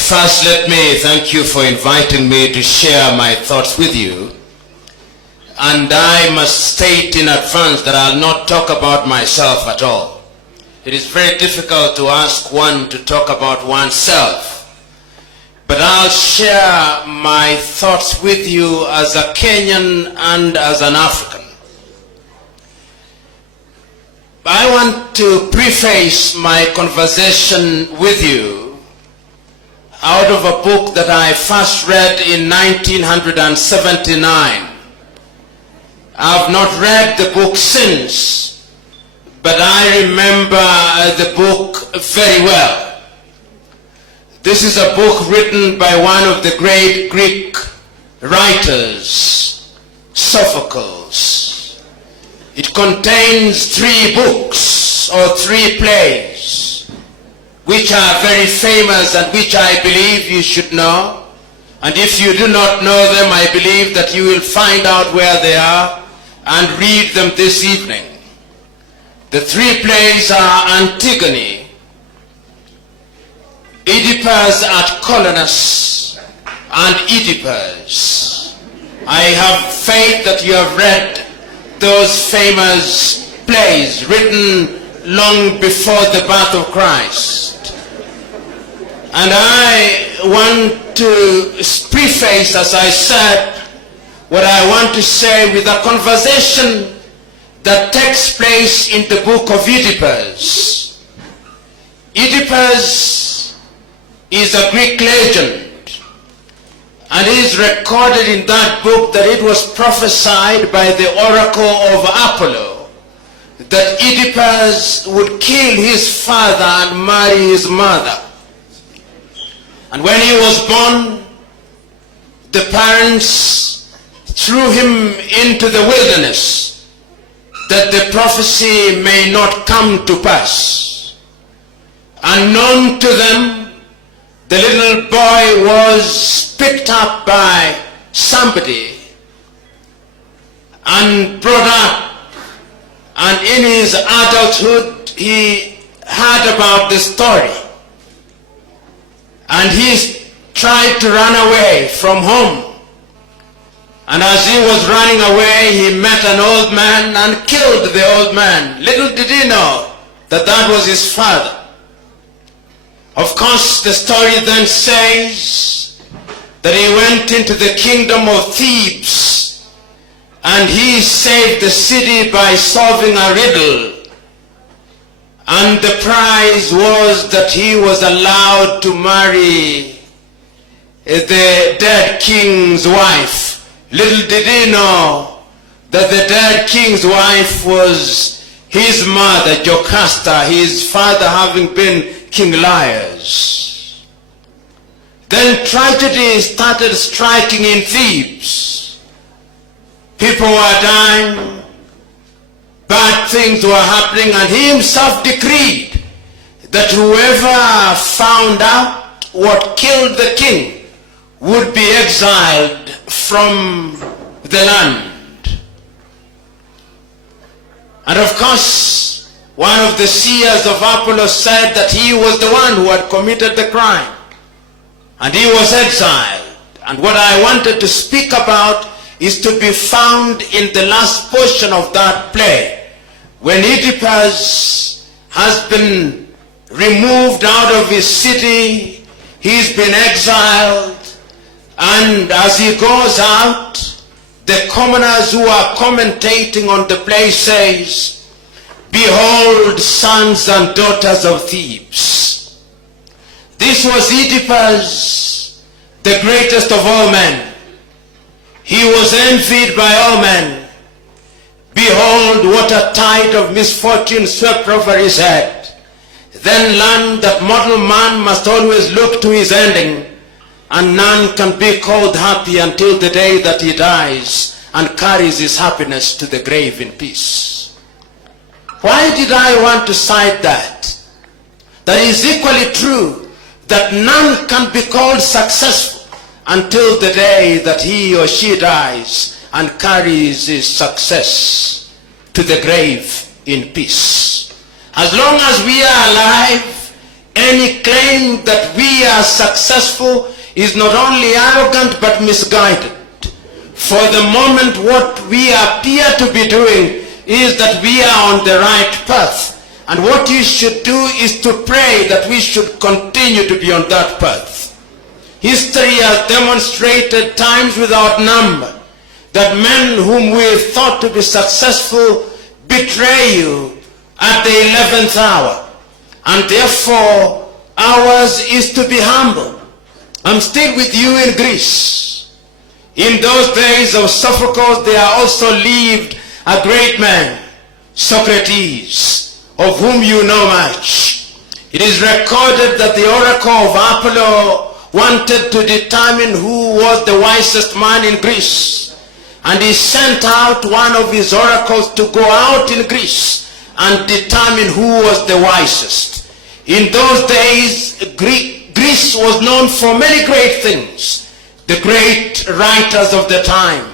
First, let me thank you for inviting me to share my thoughts with you. And I must state in advance that I'll not talk about myself at all. It is very difficult to ask one to talk about oneself. But I'll share my thoughts with you as a Kenyan and as an African. I want to preface my conversation with you out of a book that I first read in 1979. I've not read the book since, but I remember the book very well. This is a book written by one of the great Greek writers, Sophocles. It contains 3 books or 3 plays, which are very famous and which I believe you should know. And if you do not know them, I believe that you will find out where they are and read them this evening. The 3 plays are Antigone, Oedipus at Colonus, and Oedipus. I have faith that you have read those famous plays written long before the birth of Christ. And I want to preface, as I said, what I want to say with a conversation that takes place in the book of Oedipus. Oedipus is a Greek legend, and it is recorded in that book that it was prophesied by the oracle of Apollo that Oedipus would kill his father and marry his mother. And when he was born, the parents threw him into the wilderness that the prophecy may not come to pass. Unknown to them, the little boy was picked up by somebody and brought up, and in his adulthood he heard about the story, and he tried to run away from home. And as he was running away, he met an old man and killed the old man. Little did he know that that was his father. Of course, the story then says that he went into the kingdom of Thebes and he saved the city by solving a riddle. And the prize was that he was allowed to marry the dead king's wife. Little did he know that the dead king's wife was his mother, Jocasta, his father having been King Liars. Then tragedy started striking in Thebes. People were dying, bad things were happening, and he himself decreed that whoever found out what killed the king would be exiled from the land. And of course, one of the seers of Apollo said that he was the one who had committed the crime, and he was exiled. And what I wanted to speak about is to be found in the last portion of that play, when Oedipus has been removed out of his city, he's been exiled, and as he goes out, the commoners who are commentating on the play says, "Behold, sons and daughters of Thebes." This was Oedipus, the greatest of all men. He was envied by all men. Behold, what a tide of misfortune swept over his head. Then learn that mortal man must always look to his ending, and none can be called happy until the day that he dies and carries his happiness to the grave in peace. Why did I want to cite that? That is equally true that none can be called successful until the day that he or she dies and carries his success to the grave in peace. As long as we are alive, Any claim that we are successful is not only arrogant but misguided. For the moment, what we appear to be doing is that we are on the right path. And what you should do is to pray that we should continue to be on that path. History has demonstrated times without number that men whom we thought to be successful betray you at the 11th hour. And therefore, ours is to be humble. I'm still with you in Greece. In those days of Sophocles, there also lived a great man, Socrates, of whom you know much. It is recorded that the oracle of Apollo wanted to determine who was the wisest man in Greece. And he sent out one of his oracles to go out in Greece and determine who was the wisest. In those days, Greece was known for many great things. The great writers of the time.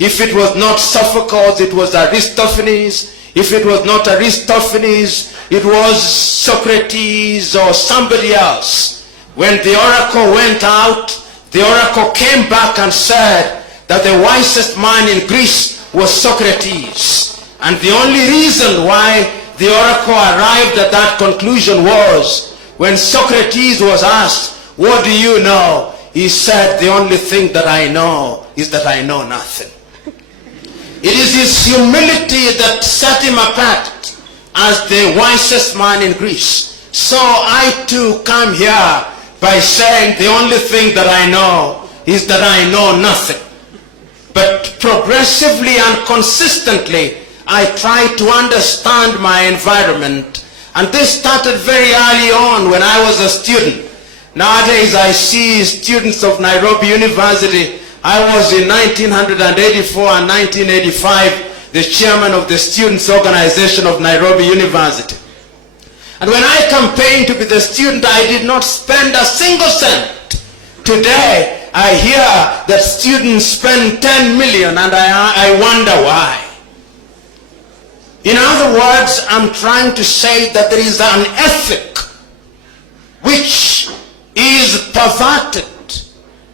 If it was not Sophocles, it was Aristophanes. If it was not Aristophanes, it was Socrates or somebody else. When the oracle went out, the oracle came back and said that the wisest man in Greece was Socrates. And the only reason why the oracle arrived at that conclusion was when Socrates was asked, "What do you know?" He said, "The only thing that I know is that I know nothing." It is his humility that set him apart as the wisest man in Greece. So I too come here by saying the only thing that I know is that I know nothing. But progressively and consistently, I try to understand my environment. And this started very early on when I was a student. Nowadays I see students of Nairobi University. I was in 1984 and 1985 the chairman of the Students' Organization of Nairobi University. And when I campaigned to be the student, I did not spend a single cent. Today, I hear that students spend 10 million and I wonder why. In other words, I'm trying to say that there is an ethic which is perverted,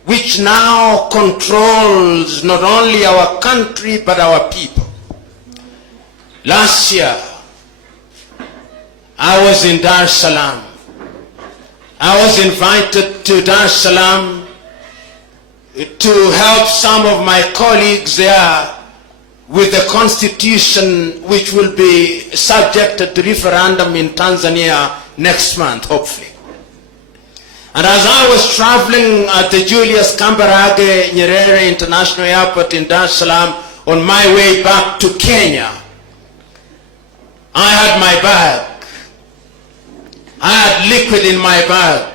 which now controls not only our country but our people. Last year, I was in Dar es Salaam. I was invited to Dar es Salaam to help some of my colleagues there with the constitution which will be subjected to referendum in Tanzania next month, hopefully. And as I was traveling at the Julius Kambarage Nyerere International Airport in Dar es Salaam on my way back to Kenya, I had my bag. I had liquid in my bag.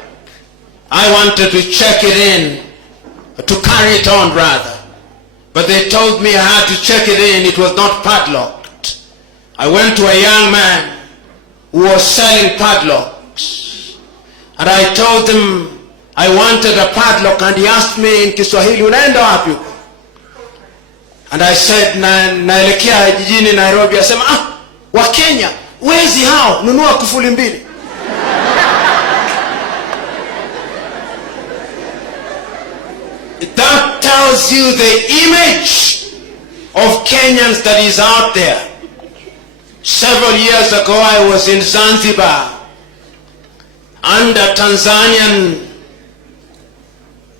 I wanted to check it in, to carry it on rather. But they told me I had to check it in. It was not padlocked. I went to a young man who was selling padlocks. And I told him I wanted a padlock, and he asked me in Kiswahili, "Unaenda wapi?" And I said, naelekea jijini Nairobi. Asema, wa Kenya, wezi hao, nunua kufuli mbili. That tells you the image of Kenyans that is out there. Several years ago, I was in Zanzibar, and a Tanzanian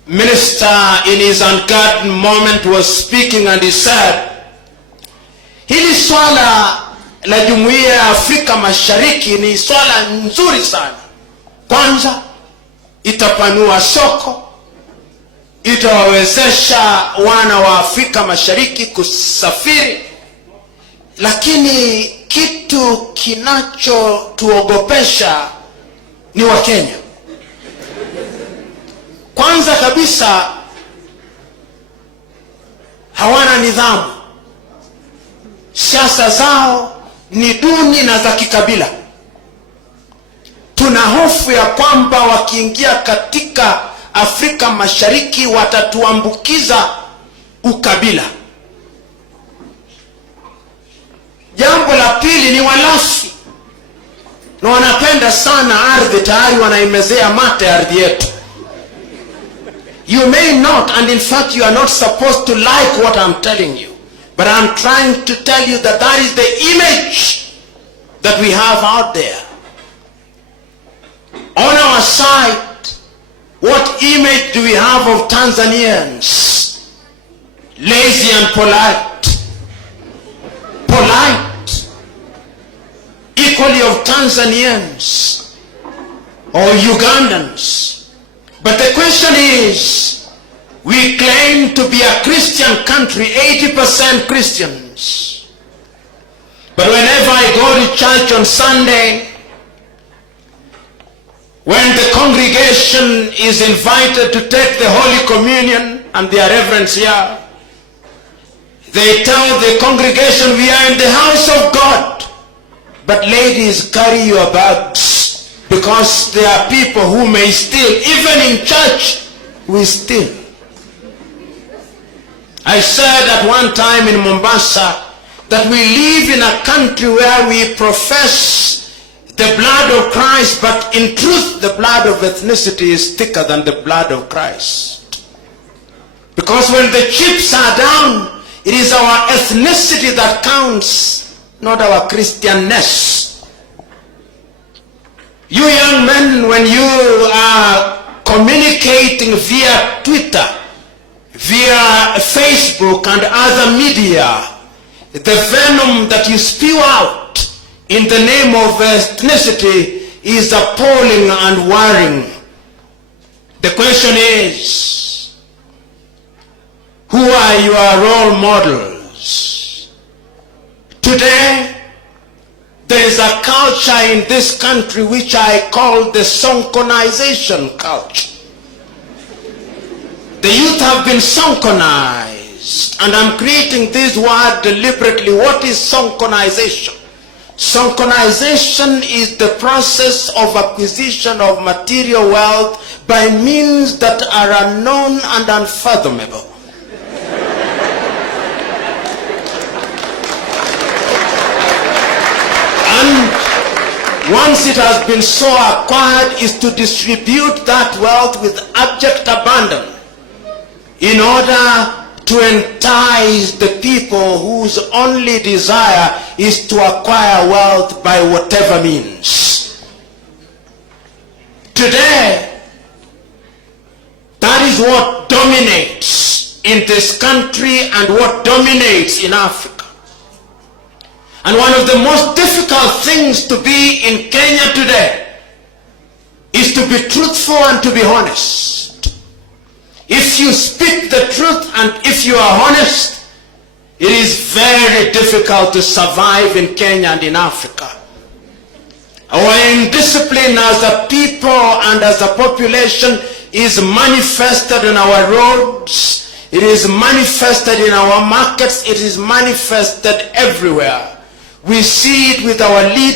minister in his unguarded moment was speaking, and he said, hili swala la Jumuiya ya Afrika Mashariki ni swala nzuri sana. Kwanza, itapanua soko, itawawezesha wana wa Afrika Mashariki kusafiri, lakini kitu kinachotuogopesha ni wa Kenya. Kwanza kabisa, hawana nidhamu. Siasa zao ni duni na za kikabila. Tuna hofu ya kwamba wakiingia katika Afrika Mashariki watatuambukiza ukabila. Jambo la pili ni walafi. na wanapenda sana ardhi, tayari wanaimezea mate ardhi yetu. You may not, and in fact you are not supposed to like what I'm telling you, but I'm trying to tell you that that is the image that we have out there. On our side, what image do we have of Tanzanians? Lazy and polite. Polite. Equally of Tanzanians or Ugandans. But the question is, we claim to be a Christian country, 80% Christians. But whenever I go to church on Sunday, when the congregation is invited to take the Holy Communion, and their reverends here, they tell the congregation, we are in the house of God. But ladies, carry your bags, because there are people who may steal. Even in church, we steal. I said at one time in Mombasa that we live in a country where we profess the blood of Christ, but in truth the blood of ethnicity is thicker than the blood of Christ. Because when the chips are down, it is our ethnicity that counts, not our Christianness. You young men, when you are communicating via Twitter, via Facebook and other media, the venom that you spew out in the name of ethnicity is appalling and worrying. The question is, who are your role models? Today, there is a culture in this country which I call the sonkonization culture. The youth have been sonkonized, and I'm creating this word deliberately. What is sonkonization? Sonkonization is the process of acquisition of material wealth by means that are unknown and unfathomable. And once it has been so acquired, is to distribute that wealth with abject abandon in order to entice the people whose only desire is to acquire wealth by whatever means. Today, that is what dominates in this country and what dominates in Africa. And one of the most difficult things to be in Kenya today is to be truthful and to be honest. If you speak the truth and if you are honest, it is very difficult to survive in Kenya and in Africa. Our indiscipline as a people and as a population is manifested in our roads, it is manifested in our markets, it is manifested everywhere. We see it with our leaders.